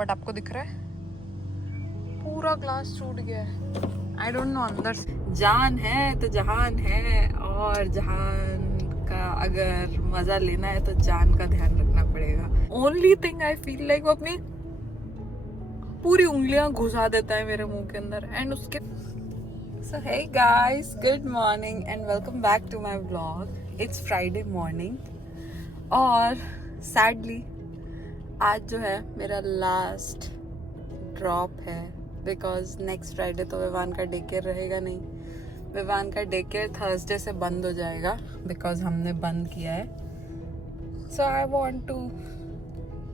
But आपको दिख रहा है पूरा ग्लास टूट गया है। आई डोंट नो अंदर से जान है तो जहान है, और जहान का अगर मजा लेना है तो जान का ध्यान रखना पड़ेगा। Only thing I feel like वो अपनी पूरी उंगलियां घुसा देता है मेरे मुंह के अंदर। एंड उसके so hey guys, good morning and welcome back to my vlog. It's Friday morning और सैडली आज जो है मेरा लास्ट ड्रॉप है, बिकॉज नेक्स्ट फ्राइडे तो विवान का डे केयर रहेगा नहीं। विवान का डे केयर थर्सडे से बंद हो जाएगा बिकॉज हमने बंद किया है। So I want to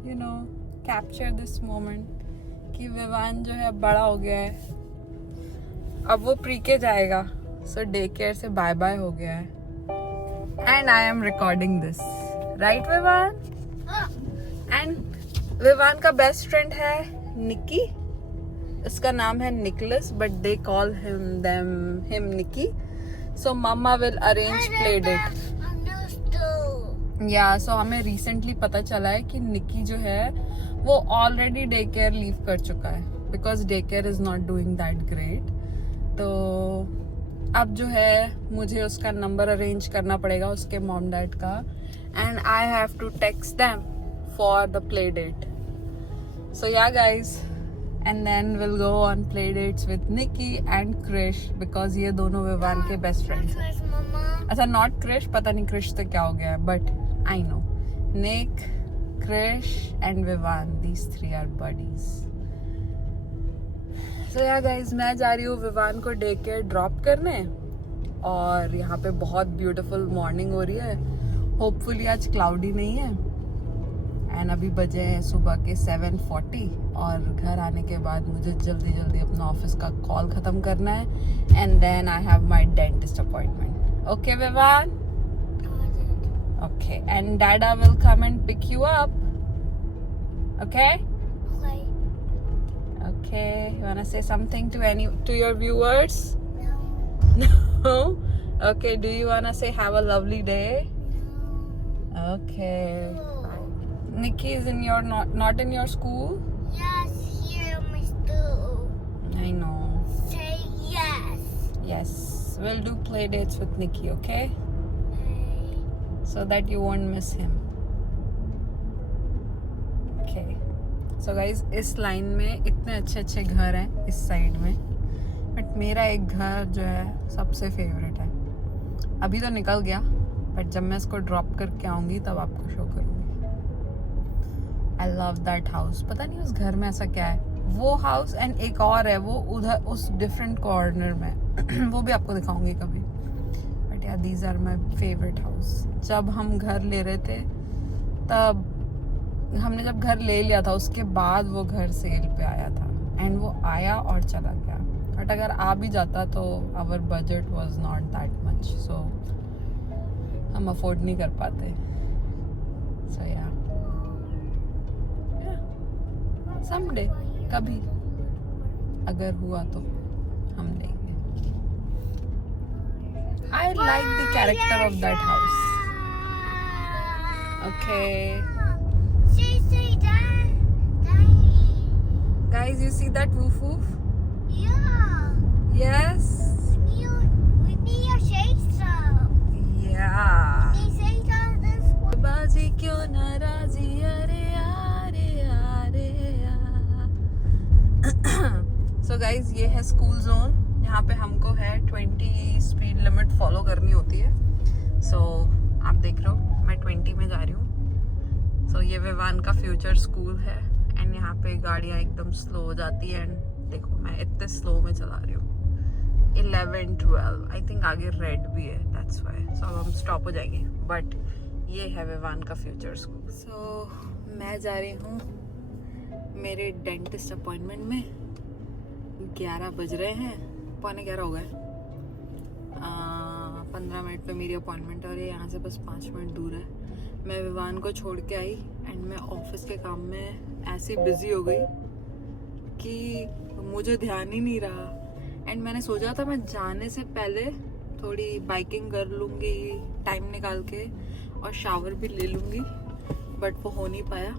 you know capture this moment कि विवान जो है बड़ा हो गया है, अब वो प्री के जाएगा। सो डे केयर से बाय बाय हो गया है and I am recording this, right Vivaan? And Vivaan का बेस्ट फ्रेंड है निकी, उसका नाम है Nicholas but they call him Nicky. So mumma will arrange play date. Yeah so हमें रिसेंटली पता चला है कि निकी जो है वो ऑलरेडी डे केयर लीव कर चुका है because day care is not doing that great. तो अब जो है मुझे उसका नंबर अरेंज करना पड़ेगा, उसके मॉम डैड का, and I have to text them for the play date. So ya guys, and then will go on play dates with Nikki and Krish because ये दोनों विवान के बेस्ट फ्रेंड्स हैं। अच्छा, नॉट क्रिश, पता नहीं क्रिश तो क्या हो गया है, but I know Nik, Krish and Vivaan, these three are buddies. So ya guys, मैं जा रही हूँ विवान को डे केयर ड्रॉप करने और यहाँ पे बहुत ब्यूटीफुल मॉर्निंग हो रही है। होपफुली आज क्लाउडी नहीं है। एंड अभी बजे हैं सुबह के 7:40 और घर आने के बाद मुझे जल्दी जल्दी अपना ऑफिस का कॉल ख़त्म करना है and then I have my dentist appointment. Okay Vivaan? Okay, and dada will come and pick you up. Okay? Okay, you wanna say something to your viewers? No. Okay, do you wanna say have a lovely day? Okay. Nikki is in your not in your school? Yes, here in my school. I know. Say yes. Yes, we'll do play dates with Nikki, okay? So that you won't miss him. Okay. So guys, इस line में इतने अच्छे अच्छे घर हैं इस side में, but मेरा एक घर जो है सबसे फेवरेट है। अभी तो निकल गया बट जब मैं इसको ड्रॉप करके आऊँगी तब आपको शो करूँगी। I love that house. पता नहीं उस घर में ऐसा क्या है। वो हाउस एंड एक और है वो उधर उस डिफरेंट कॉर्नर में वो भी आपको दिखाऊंगी कभी। बट यार these are my favourite house. जब हम घर ले रहे थे तब हमने जब घर ले लिया था उसके बाद वो घर सेल पे आया था एंड वो आया और चला गया। बट अगर आ भी जाता तो our budget was not that much, so हम अफोर्ड नहीं कर पाते। सो या समडे कभी अगर हुआ तो हम लेंगे। I like the character of that house. Okay guys, you see that woof woof? Yeah. Yes. We need a shake some. Yeah. They say this. बाजी क्यों नाराजी, अरे यारे यारे यार। So guys, ये है स्कूल जोन। यहाँ पे हमको है 20 स्पीड लिमिट फॉलो करनी होती है। So आप देख रहे हो मैं 20 में जा रही हूँ। So ये विवान का फ्यूचर स्कूल है एंड यहाँ पे गाड़ियाँ एकदम स्लो हो जाती है। एंड देखो मैं इतने स्लो में चला रही हूँ। 11, 12 आई थिंक आगे रेड भी है, दैट्स व्हाई। सो अब हम स्टॉप हो जाएंगे। बट ये है विवान का फ्यूचर स्कूल। सो मैं जा रही हूँ मेरे डेंटिस्ट अपॉइंटमेंट में। 11 बज रहे हैं, 11:15 हो गए। 15 मिनट पे मेरी अपॉइंटमेंट है और ये यहाँ से बस 5 मिनट दूर है। मैं विवान को छोड़ के आई एंड मैं ऑफिस के काम में ऐसी बिजी हो गई कि मुझे ध्यान ही नहीं रहा। एंड मैंने सोचा था मैं जाने से पहले थोड़ी बाइकिंग कर लूँगी टाइम निकाल के और शावर भी ले लूँगी, बट वो हो नहीं पाया।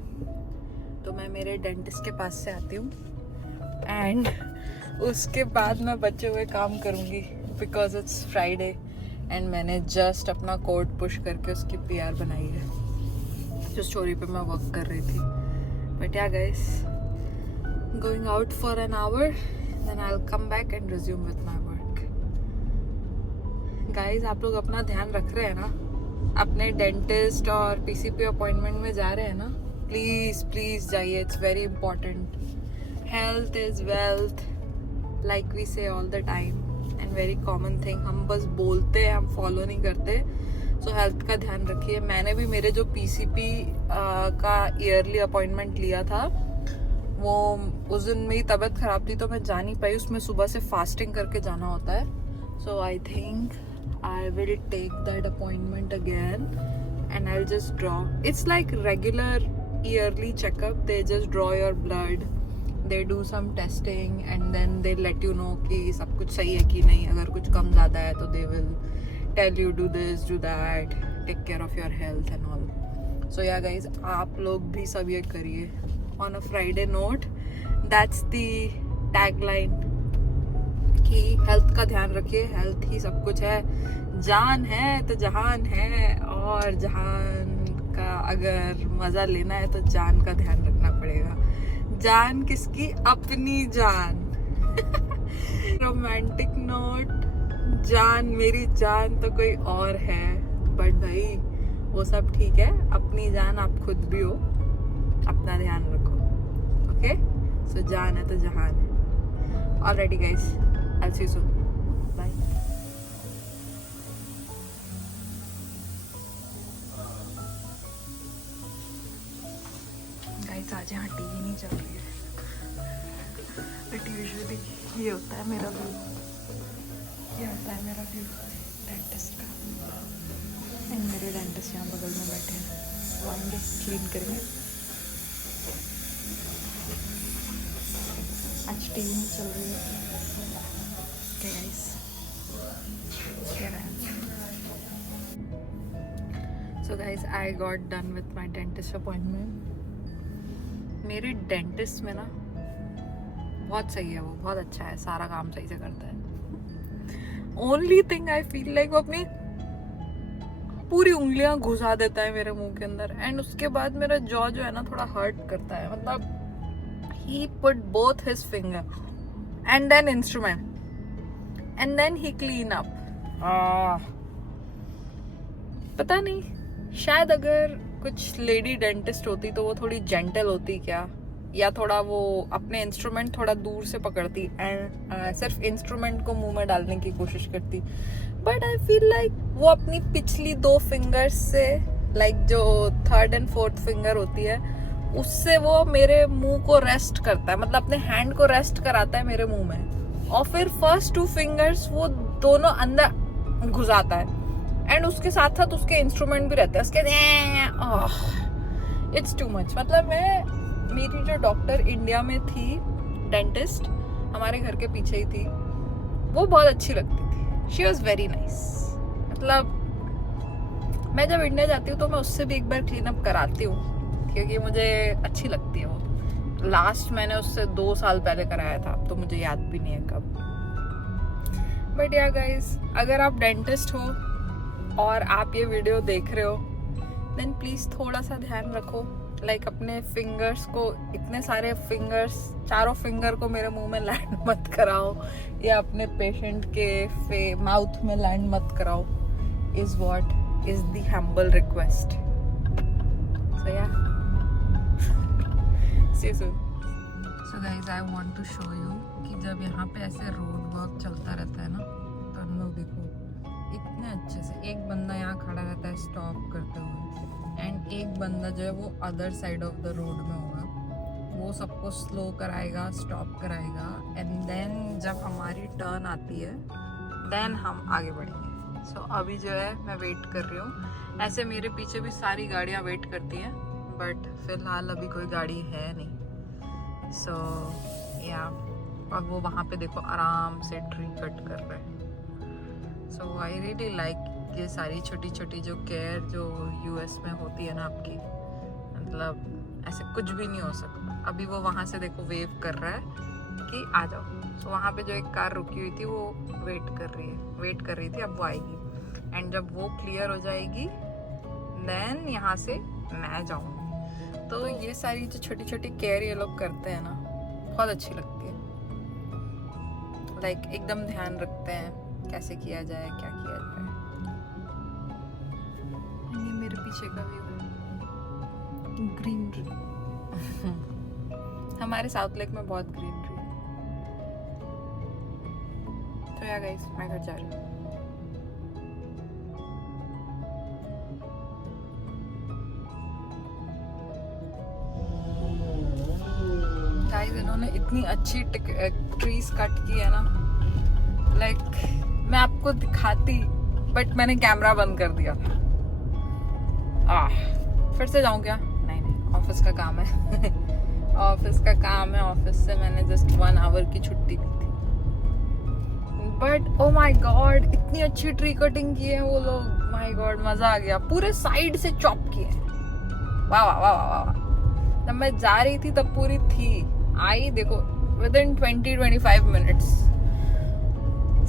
तो मैं मेरे डेंटिस्ट के पास से आती हूँ एंड उसके बाद मैं बचे हुए काम करूँगी बिकॉज इट्स फ्राइडे एंड मैंने जस्ट अपना कोड पुश करके उसकी PR बनाई है जो स्टोरी पे मैं वर्क कर रही थी. But yeah guys, going out for an hour then I will come back and resume with my work. Guys, आप लोग अपना ध्यान रख रहे हैं ना? अपने डेंटिस्ट और PCP अपॉइंटमेंट में जा रहे हैं ना? प्लीज प्लीज जाइए, it's very important. Health is wealth, like we say all the time and very common thing. हम बस बोलते हैं, हम फॉलो नहीं करते. सो हेल्थ का ध्यान रखिए. मैंने भी मेरे जो PCP का ईयरली अपॉइंटमेंट लिया था, वो उस दिन मेरी तबीयत खराब थी तो मैं जा नहीं पाई. उसमें सुबह से फास्टिंग करके जाना होता है. So I think I will take that appointment again and I'll just draw. It's like regular yearly checkup. They just draw your blood, they do some testing and then they let you know कि सब कुछ सही है कि नहीं. अगर कुछ कम ज़्यादा है तो they will tell you do this, do that, take care of your health and all. So yeah guys, आप लोग भी सब ये करिए. On a Friday note, that's the tagline कि हेल्थ का ध्यान रखिए. हेल्थ ही सब कुछ है. जान है तो जहान है, और जहान का अगर मजा लेना है तो जान का ध्यान रखना पड़ेगा. जान किसकी? अपनी जान. रोमांटिक नोट, जान मेरी जान तो कोई और है. बट भाई वो सब ठीक है, अपनी जान आप खुद भी हो. अपना ध्यान रखो. ओके, सो जान है तो जहान है. Alrighty guys, I'll see you soon. Bye. Guys, आज यहाँ टीवी नहीं चल रही है. बट यूजुअली ये होता है मेरा व्यू. ये होता है मेरा व्यू डेंटिस्ट का. एंड मेरे डेंटिस्ट यहाँ बगल में बैठे हैं. वो आएंगे, क्लीन करेंगे. आज टीवी नहीं चल रही है. Okay guys, here I am. So guys, I got done with my dentist appointment. मेरे डेंटिस्ट में ना बहुत सही है. वो बहुत अच्छा है, सारा काम सही से करता है. Only thing I feel like वो अपनी पूरी उंगलियां घुसा देता है मेरे मुंह के अंदर. एंड उसके बाद मेरा जॉ जो है ना थोड़ा हर्ट करता है. मतलब he put both his finger and then instrument and then he clean up. पता नहीं, शायद अगर कुछ लेडी डेंटिस्ट होती तो वो थोड़ी जेंटल होती क्या, या थोड़ा वो अपने इंस्ट्रूमेंट थोड़ा दूर से पकड़ती एंड सिर्फ इंस्ट्रूमेंट को मुंह में डालने की कोशिश करती. बट आई फील लाइक वो अपनी पिछली 2 फिंगर्स से, लाइक जो 3rd and 4th फिंगर होती है, उससे वो मेरे मुंह को रेस्ट करता है. मतलब अपने हैंड को रेस्ट कराता है मेरे मुंह में, और फिर फर्स्ट 2 फिंगर्स वो दोनों अंदर घुसाता है. एंड उसके साथ साथ उसके इंस्ट्रूमेंट भी रहते हैं उसके. It's too much. मतलब मेरी जो डॉक्टर इंडिया में थी, डेंटिस्ट हमारे घर के पीछे ही थी, वो बहुत अच्छी लगती थी. She was very nice. मतलब मैं जब इंडिया जाती हूँ तो मैं उससे भी एक बार क्लीन अप कराती हूँ, क्योंकि मुझे अच्छी लगती है वो. लास्ट मैंने उससे 2 साल पहले कराया था, अब तो मुझे याद भी नहीं है कब. बट या गाइस, अगर आप डेंटिस्ट हो और आप ये वीडियो देख रहे हो, देन प्लीज थोड़ा सा ध्यान रखो. लाइक अपने फिंगर्स को, इतने सारे फिंगर्स, 4 फिंगर को मेरे मुंह में लैंड मत कराओ, या अपने पेशेंट के माउथ में लैंड मत कराओ. Is what is the humble request. So ya, see you soon. So guys, I want to show you कि जब यहाँ पे ऐसे रोड वर्क चलता रहता है ना, तो हम लोग देखो इतने अच्छे से, एक बंदा यहाँ खड़ा रहता है स्टॉप करते हुए, एंड एक बंदा जो है वो other side of the road में होगा, वो सबको स्लो कराएगा, स्टॉप कराएगा. एंड देन जब हमारी टर्न आती है, देन हम आगे बढ़ेंगे. सो अभी जो है मैं वेट कर रही हूँ. ऐसे मेरे पीछे भी सारी गाड़ियाँ वेट करती हैं, बट फिलहाल अभी कोई गाड़ी है नहीं. सो या, और वो वहाँ पे देखो आराम से ट्री कट कर रहे हैं. सो आई रियली लाइक ये सारी छोटी छोटी जो केयर जो US में होती है ना आपकी, मतलब ऐसे कुछ भी नहीं हो सकता। अभी वो वहां से देखो वेव कर रहा है कि आ जाओ। तो वहां पे जो एक कार रुकी हुई थी वो वेट कर रही थी, अब वो आएगी। एंड जब वो क्लियर हो जाएगी देन यहाँ से मैं जाऊंगी। तो ये सारी जो छोटी छोटी केयर ये लोग करते हैं ना, बहुत अच्छी लगती है। लाइक एकदम ध्यान रखते हैं कैसे किया जाए, क्या किया जाए। ये मेरे पीछे का व्यू है, ग्रीनरी। हमारे साउथ लेक में बहुत ग्रीनरी है। तो यार गाइस, मैं घर जा रही हूँ। गाइस, इन्होंने इतनी अच्छी ट्रीज कट की है ना, लाइक मैं आपको दिखाती बट मैंने कैमरा बंद कर दिया था। फिर से जाऊं क्या? नहीं, ऑफिस का काम है। ऑफिस का काम है। ऑफिस से मैंने जस्ट 1 आवर की छुट्टी ली थी। बट ओ माय गॉड, इतनी अच्छी ट्री कटिंग की है वो लोग। माय गॉड, मजा आ गया। पूरे साइड से चॉप किए। वाह वाह वाह वाह वाह। जब मैं जा रही थी तब पूरी थी। आई देखो विदिन 20-25 मिनट्स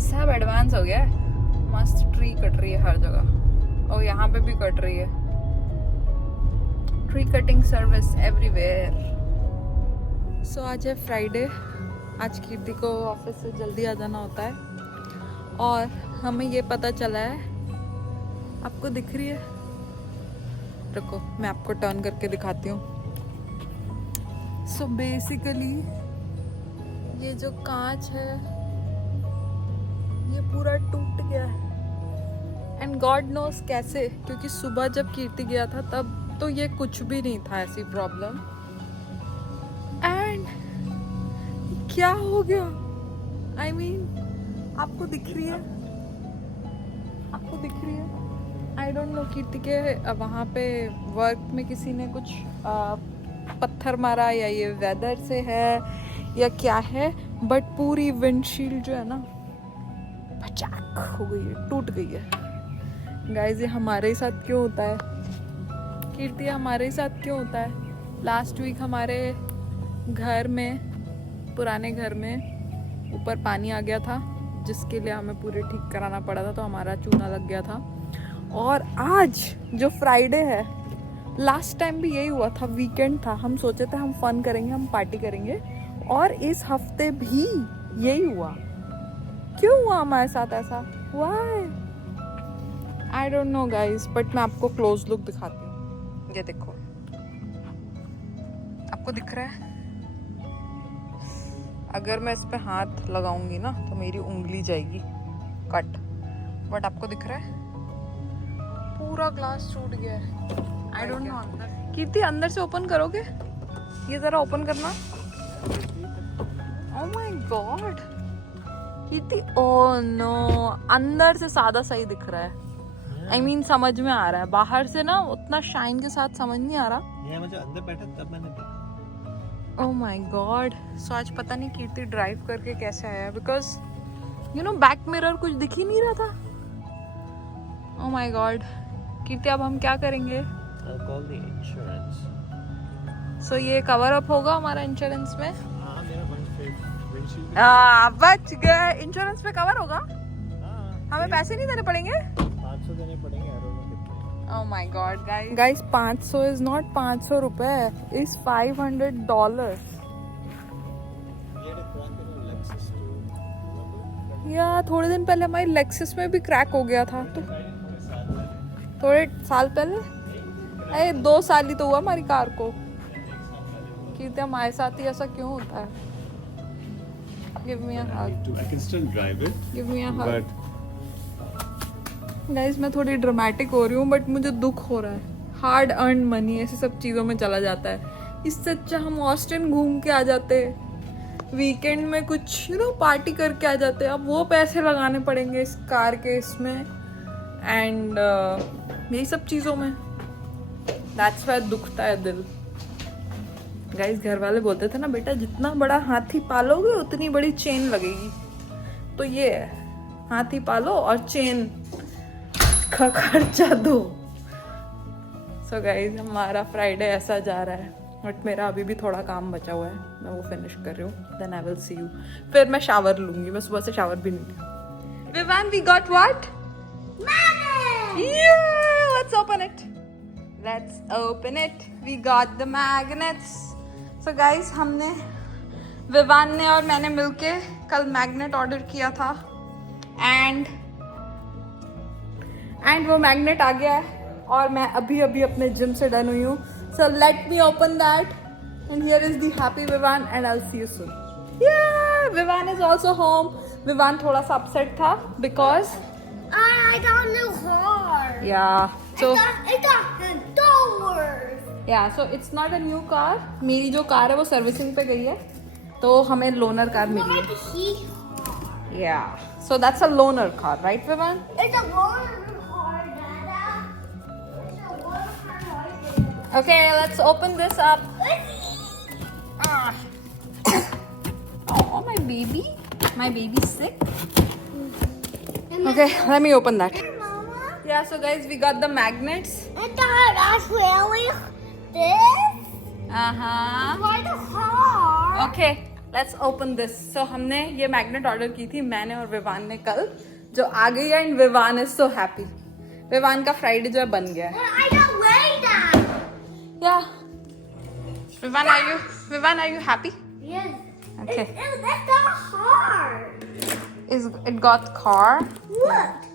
सब एडवांस हो गया है। मस्त ट्री कट रही है हर जगह, और यहाँ पे भी कट रही है। Tree cutting service everywhere. So आज है फ्राइडे। आज कीर्ति को ऑफिस से जल्दी आ जाना होता है, और हमें ये पता चला है, आपको दिख रही है? रुको मैं आपको टर्न करके दिखाती हूँ। सो बेसिकली ये जो कांच है ये पूरा टूट गया है। एंड गॉड नोस कैसे, क्योंकि सुबह जब कीर्ति गया था तब तो ये कुछ भी नहीं था ऐसी प्रॉब्लम। एंड क्या हो गया? I mean, आपको दिख रही है? आपको दिख रही है? आई डोंट नो, कीर्ति के वहाँ पे वर्क में किसी ने कुछ पत्थर मारा, या ये वेदर से है या क्या है, बट पूरी विंडशील्ड जो है ना पचाक हो गई है, टूट गई है। गाइस, ये हमारे साथ क्यों होता है? कीर्ति, हमारे ही साथ क्यों होता है? लास्ट वीक हमारे घर में, पुराने घर में ऊपर पानी आ गया था, जिसके लिए हमें पूरे ठीक कराना पड़ा था, तो हमारा चूना लग गया था। और आज जो फ्राइडे है, लास्ट टाइम भी यही हुआ था, वीकेंड था, हम सोचे थे हम फन करेंगे, हम पार्टी करेंगे, और इस हफ्ते भी यही हुआ। क्यों हुआ हमारे साथ ऐसा? Why? I don't know guys, but मैं आपको क्लोज लुक दिखाती हूँ। ये देखो, आपको दिख रहा है? अगर मैं इस पे हाथ लगाऊंगी ना तो मेरी उंगली जाएगी कट। बट आपको दिख रहा है पूरा ग्लास टूट गया है। आई डोंट नो अंदर। कीर्ति, अंदर से ओपन करोगे? ये जरा ओपन करना। Oh my god Kirti, oh no, अंदर से सादा सही दिख रहा है। आई मीन समझ में आ रहा है, बाहर से ना उतना शाइन के साथ समझ नहीं आ रहा। ये मुझे अंदर बैठा तब मैंने देखा। ओह माय गॉड। सो आज पता नहीं कीर्ति ड्राइव करके कैसे आया, because you know back mirror कुछ दिख ही नहीं रहा था। ओह माय गॉड कीर्ति, अब हम क्या करेंगे? I'll call the insurance. सो ये कवर अप होगा हमारा इंश्योरेंस में? हाँ, मेरा windshield बच गए। इंश्योरेंस पे कवर होगा? हाँ, हमें पैसे नहीं देने पड़ेंगे? 500 देने पड़ेंगे। I don't know कितने। Oh my God, guys, 500 is not 500 रुपए, is $500. We had a crack in our Lexus too. Remember? या थोड़े दिन पहले हमारी लेक्सस में भी क्रैक हो गया था, तो थोड़े साल पहले, अरे 2 साल ही तो हुआ हमारी कार को। कीर्ति, हमारे साथ ही ऐसा क्यों होता है? Give me a hug. I can still drive it, Give me a hug. but guys, मैं थोड़ी ड्रामेटिक हो रही हूँ, बट मुझे दुख हो रहा है। हार्ड अर्न मनी ऐसी सब चीज़ों में चला जाता है। इससे अच्छा हम ऑस्टिन घूम के आ जाते, वीकेंड में कुछ पार्टी करके आ जाते। अब वो पैसे लगाने पड़ेंगे इस कार के इसमें एंड यही सब चीज़ों में। दैट्स व्हाई दुखता है दिल। गाइस, घर वाले बोलते थे ना, बेटा जितना बड़ा हाथी पालोगे उतनी बड़ी चेन लगेगी। तो ये है, हाथी पालो और चेन का खर्चा दो। सो गाइस, हमारा फ्राइडे ऐसा जा रहा है। बट मेरा अभी भी थोड़ा काम बचा हुआ है, मैं वो फिनिश कर रही हूँ. Then I will see you. फिर मैं शावर लूंगी, मैं सुबह से शावर भी नहीं लिया. Vivaan, we got what? Yeah, let's open it. Let's open it. We got the magnets. So guys, हमने विवान ने और मैंने मिलके कल मैग्नेट ऑर्डर किया था एंड वो मैग्नेट आ गया है और मैं अभी अभी अपने जिम से डन हुई हूँ. So let me open that and here is the happy Vivaan and I will see you soon. Yeah, Vivaan is also home. Vivaan थोड़ा सा अपसेट था because I got a new car. yeah, so It got the doors. yeah, so it's not a new car. मेरी जो car है वो servicing पे गई है तो हमें लोनर कार मिली है. What is he car? Yeah, so that's a loaner car, right, Vivan? It's a water car, Dada. It's a water car right there. Okay, let's open this up. Ah. Oh, my baby's sick. Okay, let me open that. Mama, Yeah, so guys, we got the magnets. I thought that's really this. Uh-huh. Why the car? Okay, let's open this. So हमने ये magnet order की थी मैंने और विवान ने कल, जो आ गई है and Vivaan is so happy. Vivaan का फ्राइडे जो है बन गया है. I don't weigh that. Yeah. Vivan, are you happy? Yes. Okay. That's not hard. It got car? Look.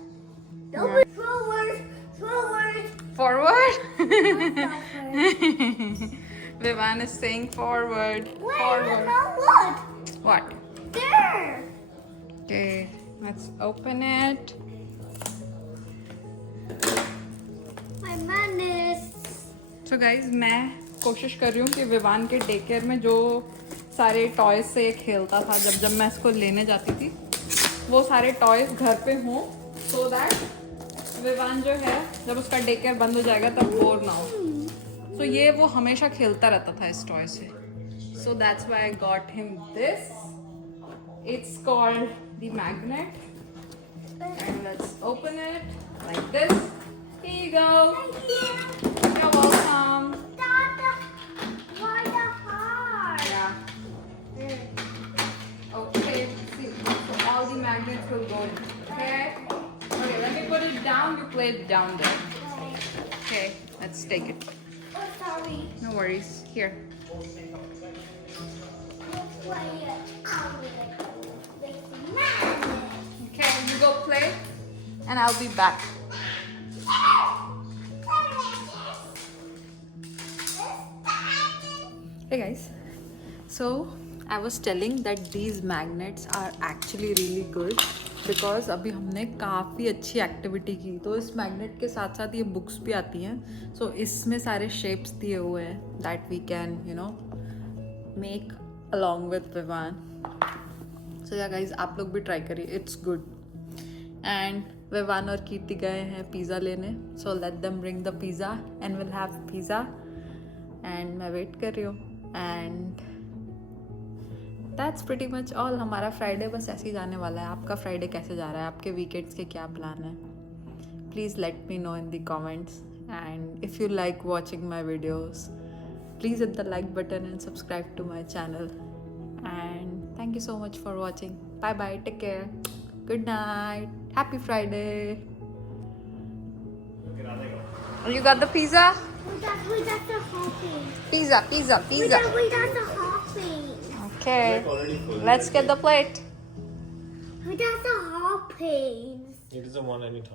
Don't be forward. Forward? Vivan is saying forward. Wait, Forward. no, look. What? There. Okay, let's open it. My madness. So guys, मैं कोशिश कर रही हूँ कि विवान के day care में जो सारे टॉयज से ये खेलता था जब मैं इसको लेने जाती थी, वो सारे टॉयज घर पे हों, सो दैट विवान जो है जब उसका डे केयर बंद हो जाएगा तब बोर ना हो. सो ये वो हमेशा खेलता रहता था इस टॉय से. So that's why I got him this. It's called the magnet and let's open it like this. Here you go. You're welcome. Dada, why the hard? Yeah. Okay. See, so all the magnets will go in. Okay. Okay. Let me put it down. You play it down there. Okay. Let's take it. Oh, sorry. No worries. Here. Let's play it. I'll do it. With madness. Okay. You go play, and I'll be back. Hey guys, so I was telling that these magnets are actually really good because अभी हमने काफ़ी अच्छी activity की. तो इस magnet के साथ साथ ये बुक्स भी आती हैं. सो इसमें सारे शेप्स दिए हुए हैं that we can make along with Vivaan. So ya guys, आप लोग भी ट्राई करिए, इट्स गुड. एंड विवान और कीर्ति गए हैं पिज़्ज़ा लेने, so let them bring the pizza and will have pizza. And मैं वेट कर रही हूँ. And that's pretty much all. हमारा फ्राइडे बस ऐसे ही जाने वाला है. आपका फ्राइडे कैसे जा रहा है? आपके वीकेंड्स के क्या प्लान है? Please let me know in the comments. And if you like watching my videos, please hit the like button and subscribe to my channel. And thank you so much for watching. Bye bye, take care, good night, happy Friday. You got the pizza? We got the hopping. Pizza. We got the hopping. Okay, Already full. let's get the plate. We got the hopping. It is the one anytime.